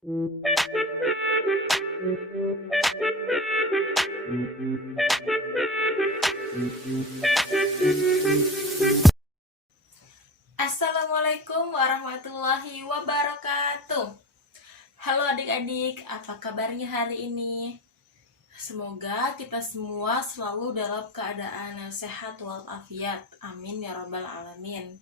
Assalamualaikum warahmatullahi wabarakatuh. Halo adik-adik, apa kabarnya hari ini? Semoga kita semua selalu dalam keadaan yang sehat walafiat. Amin ya rabbal alamin.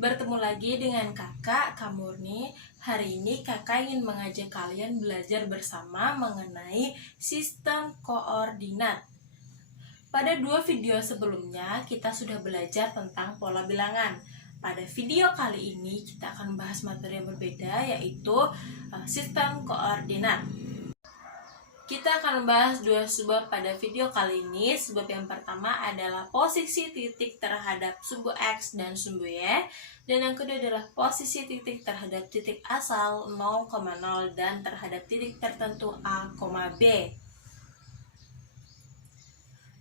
Bertemu lagi dengan kakak Kak Murni. Hari ini kakak ingin mengajak kalian belajar bersama mengenai sistem koordinat. Pada 2 video sebelumnya kita sudah belajar tentang pola bilangan. Pada video kali ini kita akan bahas materi yang berbeda, yaitu sistem koordinat. Kita akan membahas 2 sebab pada video kali ini. Sebab yang pertama adalah posisi titik terhadap sumbu X dan sumbu Y, dan yang kedua adalah posisi titik terhadap titik asal 0,0 dan terhadap titik tertentu A, B.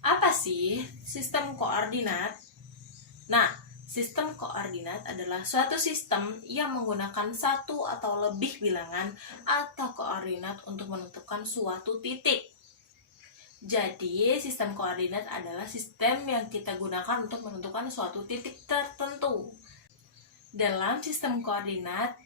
Apa sih sistem koordinat? Nah, sistem koordinat adalah suatu sistem yang menggunakan satu atau lebih bilangan atau koordinat untuk menentukan suatu titik. Jadi, sistem koordinat adalah sistem yang kita gunakan untuk menentukan suatu titik tertentu. Dalam sistem koordinat,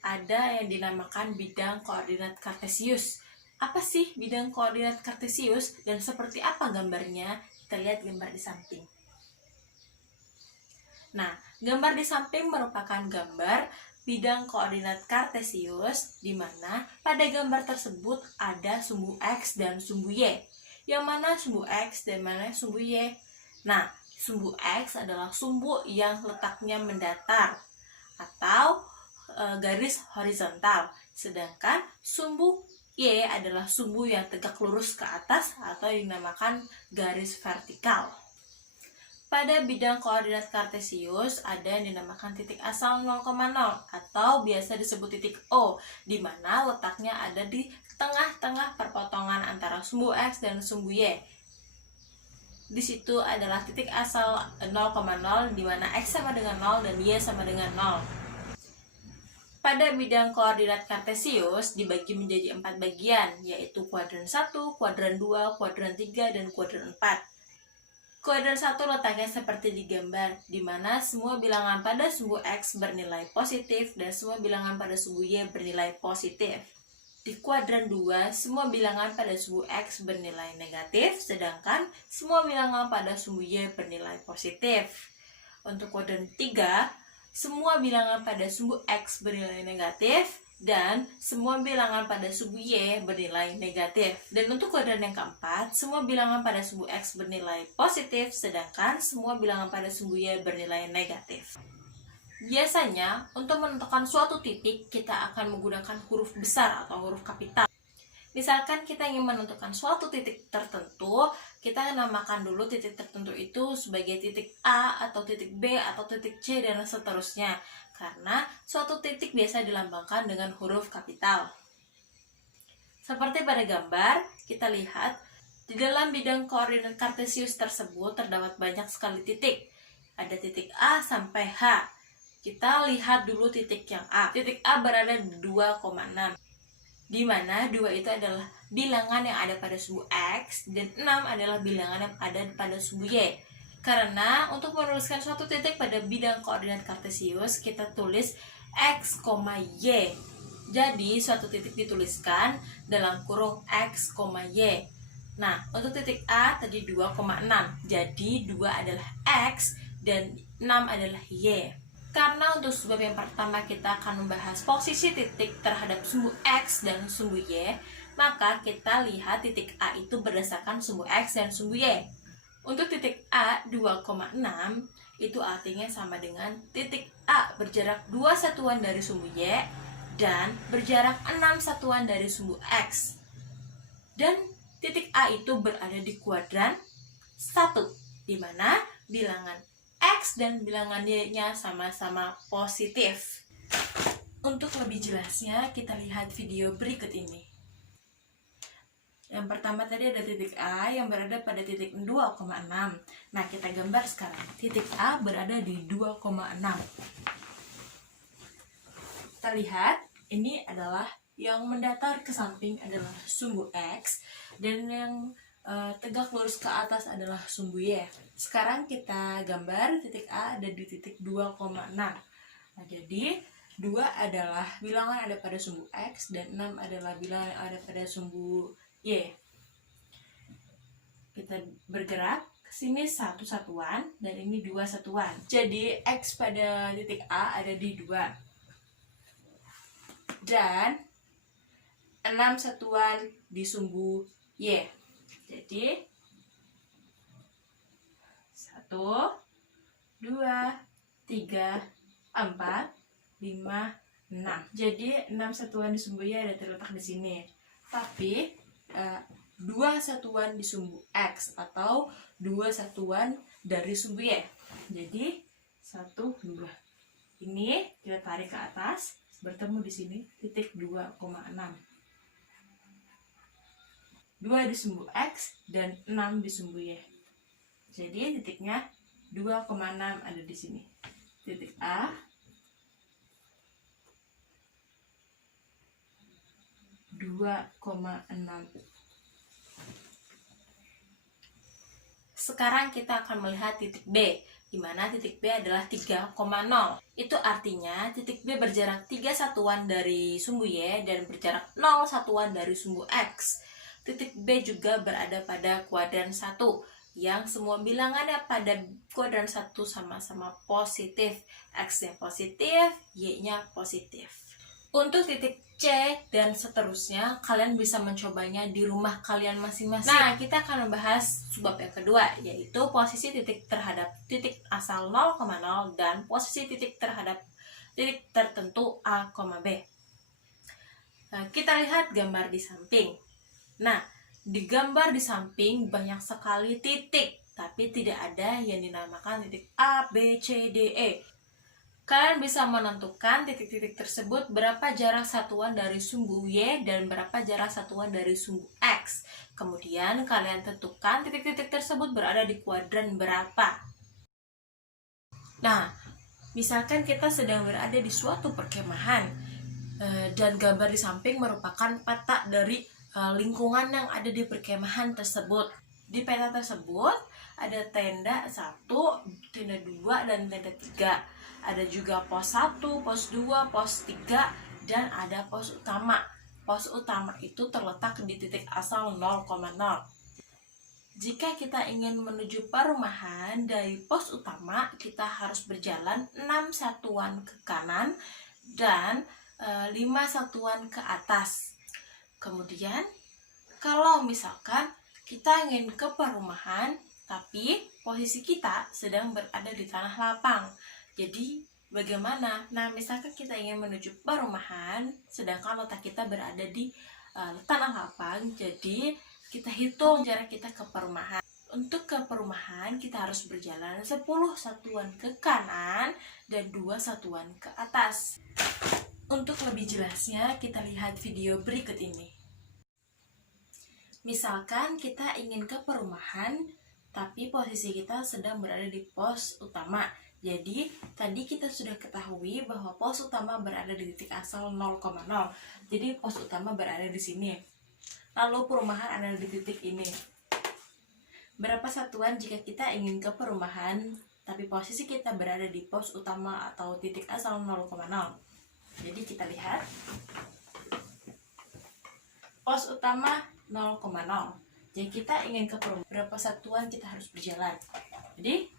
ada yang dinamakan bidang koordinat kartesius. Apa sih bidang koordinat kartesius dan seperti apa gambarnya? Kita lihat gambar di samping. Nah, gambar di samping merupakan gambar bidang koordinat kartesius, di mana pada gambar tersebut ada sumbu X dan sumbu Y. Yang mana sumbu X dan mana sumbu Y? Nah, sumbu X adalah sumbu yang letaknya mendatar atau garis horizontal, sedangkan sumbu Y adalah sumbu yang tegak lurus ke atas atau yang dinamakan garis vertikal. Pada bidang koordinat kartesius ada yang dinamakan titik asal 0,0 atau biasa disebut titik O, di mana letaknya ada di tengah-tengah perpotongan antara sumbu X dan sumbu Y. Di situ adalah titik asal 0,0 di mana X sama dengan 0 dan Y sama dengan 0. Pada bidang koordinat kartesius dibagi menjadi 4 bagian, yaitu kuadran 1, kuadran 2, kuadran 3, dan kuadran 4. Kuadran 1 letaknya seperti di gambar, di mana semua bilangan pada sumbu X bernilai positif dan semua bilangan pada sumbu Y bernilai positif. Di kuadran 2, semua bilangan pada sumbu X bernilai negatif, sedangkan semua bilangan pada sumbu Y bernilai positif. Untuk kuadran 3, semua bilangan pada sumbu X bernilai negatif dan semua bilangan pada sumbu Y bernilai negatif. Dan untuk kuadran yang keempat, semua bilangan pada sumbu X bernilai positif sedangkan semua bilangan pada sumbu Y bernilai negatif. Biasanya, untuk menentukan suatu titik, kita akan menggunakan huruf besar atau huruf kapital. Misalkan kita ingin menentukan suatu titik tertentu, kita namakan dulu titik tertentu itu sebagai titik A atau titik B atau titik C dan seterusnya. Karena suatu titik biasa dilambangkan dengan huruf kapital. Seperti pada gambar, kita lihat di dalam bidang koordinat kartesius tersebut terdapat banyak sekali titik. Ada titik A sampai H. Kita lihat dulu titik yang A. Titik A berada di 2,6. Di mana 2 itu adalah bilangan yang ada pada sumbu X dan 6 adalah bilangan yang ada pada sumbu Y. Karena untuk menuliskan suatu titik pada bidang koordinat kartesius, kita tulis X, Y. Jadi suatu titik dituliskan dalam kurung X, Y. Nah, untuk titik A tadi 2,6. Jadi 2 adalah X dan 6 adalah Y. Karena untuk sebab yang pertama kita akan membahas posisi titik terhadap sumbu X dan sumbu Y, maka kita lihat titik A itu berdasarkan sumbu X dan sumbu Y. Untuk titik A 2,6 itu artinya sama dengan titik A berjarak 2 satuan dari sumbu Y dan berjarak 6 satuan dari sumbu X. Dan titik A itu berada di kuadran 1, di mana bilangan X dan bilangan Y-nya sama-sama positif. Untuk lebih jelasnya, kita lihat video berikut ini. Yang pertama tadi ada titik A yang berada pada titik 2,6. Nah, kita gambar sekarang. Titik A berada di 2,6. Kita lihat, ini adalah yang mendatar ke samping adalah sumbu X, dan yang tegak lurus ke atas adalah sumbu Y. Sekarang kita gambar titik A ada di titik 2,6. Nah, jadi 2 adalah bilangan ada pada sumbu X dan 6 adalah bilangan yang ada pada sumbu Y. Kita bergerak ke sini 1 satuan dan ini 2 satuan. Jadi X pada titik A ada di 2. Dan 6 satuan di sumbu Y. Jadi 1, 2, 3, 4, 5, 6. Jadi 6 satuan di sumbu Y ada terletak di sini. Tapi 2 satuan di sumbu X atau 2 satuan dari sumbu Y. Jadi 1, 2. Ini kita tarik ke atas, bertemu di sini titik 2,6. 2 di sumbu X dan 6 di sumbu Y. Jadi titiknya 2,6 ada di sini. Titik A, Sekarang kita akan melihat titik B, di mana titik B adalah 3,0. Itu artinya titik B berjarak 3 satuan dari sumbu Y dan berjarak 0 satuan dari sumbu X. Titik B juga berada pada kuadran 1, yang semua bilangannya pada kuadran 1 sama-sama positif. X-nya positif, Y-nya positif. Untuk titik C dan seterusnya, kalian bisa mencobanya di rumah kalian masing-masing. Nah, kita akan membahas subbab yang kedua, yaitu posisi titik terhadap titik asal 0,0 dan posisi titik terhadap titik tertentu A, B. Nah, kita lihat gambar di samping. Nah, di gambar di samping banyak sekali titik, tapi tidak ada yang dinamakan titik A, B, C, D, E. Kalian bisa menentukan titik-titik tersebut berapa jarak satuan dari sumbu Y dan berapa jarak satuan dari sumbu X. Kemudian kalian tentukan titik-titik tersebut berada di kuadran berapa. Nah, misalkan kita sedang berada di suatu perkemahan dan gambar di samping merupakan peta dari lingkungan yang ada di perkemahan tersebut. Di peta tersebut ada tenda 1, tenda 2, dan tenda 3. Ada juga pos 1, pos 2, pos 3, dan ada pos utama. Pos utama itu terletak di titik asal 0,0. Jika kita ingin menuju perumahan dari pos utama, kita harus berjalan 6 satuan ke kanan dan 5 satuan ke atas. Kemudian, kalau misalkan kita ingin ke perumahan, tapi posisi kita sedang berada di tanah lapang. Jadi, bagaimana? Nah, misalkan kita ingin menuju perumahan, sedangkan letak kita berada di tanah lapang, jadi kita hitung jarak kita ke perumahan. Untuk ke perumahan, kita harus berjalan 10 satuan ke kanan dan 2 satuan ke atas. Untuk lebih jelasnya, kita lihat video berikut ini. Misalkan kita ingin ke perumahan, tapi posisi kita sedang berada di pos utama. Jadi, tadi kita sudah ketahui bahwa pos utama berada di titik asal 0,0. Jadi, pos utama berada di sini. Lalu, perumahan ada di titik ini. Berapa satuan jika kita ingin ke perumahan, tapi posisi kita berada di pos utama atau titik asal 0,0? Jadi kita lihat pos utama 0,0. Jadi kita ingin ke perumahan, berapa satuan kita harus berjalan. Jadi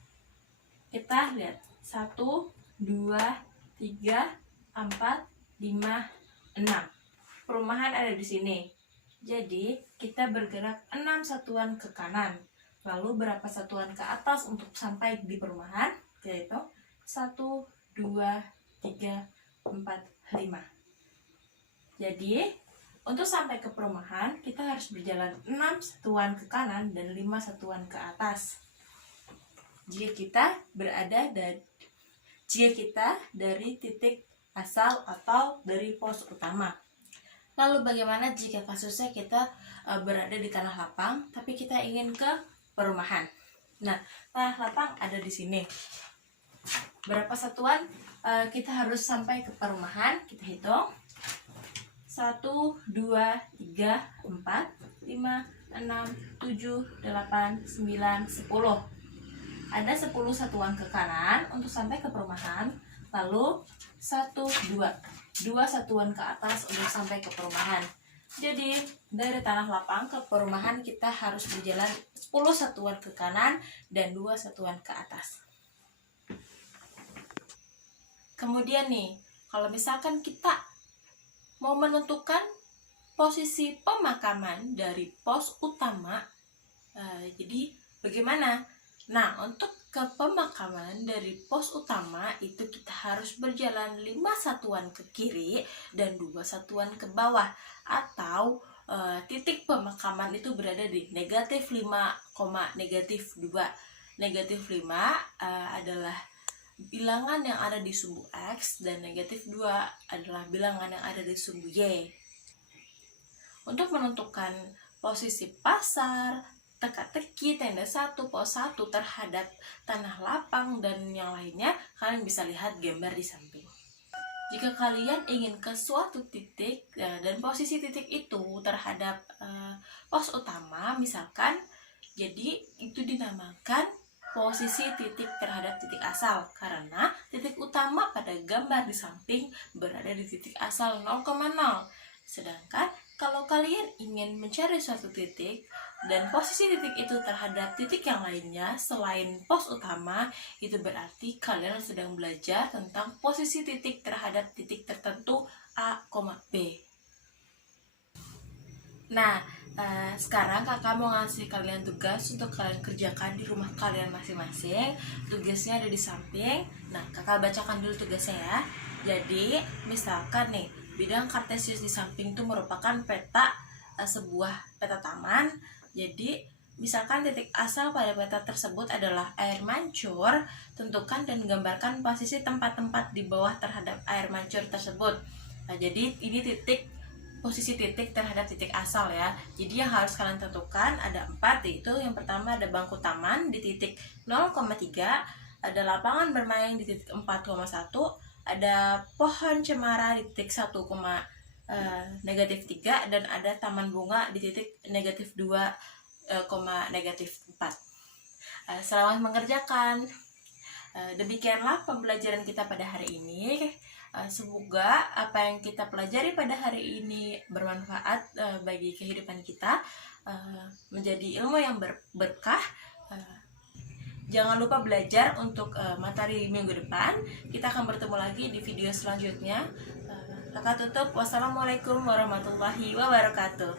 kita lihat 1, 2, 3, 4, 5, 6. Perumahan ada di sini. Jadi kita bergerak 6 satuan ke kanan. Lalu berapa satuan ke atas untuk sampai di perumahan? Kita hitung 1, 2, 3, 4, 5. Jadi, untuk sampai ke perumahan, kita harus berjalan 6 satuan ke kanan dan 5 satuan ke atas. Jika kita dari titik asal atau dari pos utama. Lalu bagaimana jika kasusnya kita berada di tanah lapang, tapi kita ingin ke perumahan? Nah, tanah lapang ada di sini. Berapa satuan kita harus sampai ke perumahan? Kita hitung 1, 2, 3, 4, 5, 6, 7, 8, 9, 10. Ada 10 satuan ke kanan untuk sampai ke perumahan. Lalu 1, 2 satuan ke atas untuk sampai ke perumahan. Jadi dari tanah lapang ke perumahan kita harus berjalan 10 satuan ke kanan dan 2 satuan ke atas. Kemudian nih, kalau misalkan kita mau menentukan posisi pemakaman dari pos utama, jadi bagaimana? Nah, untuk ke pemakaman dari pos utama itu kita harus berjalan 5 satuan ke kiri dan 2 satuan ke bawah, atau titik pemakaman itu berada di negatif 5, negatif 2. Negatif 5 adalah bilangan yang ada di sumbu X dan negatif 2 adalah bilangan yang ada di sumbu Y. Untuk menentukan posisi pasar, teka-teki, tenda 1, pos 1 terhadap tanah lapang dan yang lainnya, kalian bisa lihat gambar di samping. Jika kalian ingin ke suatu titik dan posisi titik itu terhadap pos utama, misalkan, jadi itu dinamakan posisi titik terhadap titik asal, karena titik utama pada gambar di samping berada di titik asal 0,0. Sedangkan kalau kalian ingin mencari suatu titik dan posisi titik itu terhadap titik yang lainnya selain pos utama, itu berarti kalian sedang belajar tentang posisi titik terhadap titik tertentu A, B. Nah, sekarang kakak mau ngasih kalian tugas untuk kalian kerjakan di rumah kalian masing-masing. Tugasnya ada di samping. Nah, kakak bacakan dulu tugasnya ya. Jadi, misalkan nih, bidang kartesius di samping itu merupakan peta, sebuah peta taman. Jadi, misalkan titik asal pada peta tersebut adalah air mancur, tentukan dan gambarkan posisi tempat-tempat di bawah terhadap air mancur tersebut. Nah, jadi ini posisi titik terhadap titik asal ya. Jadi yang harus kalian tentukan ada 4, yaitu yang pertama ada bangku taman di titik 0,3, ada lapangan bermain di titik 4,1, ada pohon cemara di titik 1, negatif 3, dan ada taman bunga di titik negatif 2, negatif 4. Selamat mengerjakan. Demikianlah pembelajaran kita pada hari ini. Semoga apa yang kita pelajari pada hari ini bermanfaat bagi kehidupan kita, menjadi ilmu yang berkah. Jangan lupa belajar untuk materi minggu depan. Kita akan bertemu lagi di video selanjutnya. Kakak tutup. Wassalamualaikum warahmatullahi wabarakatuh.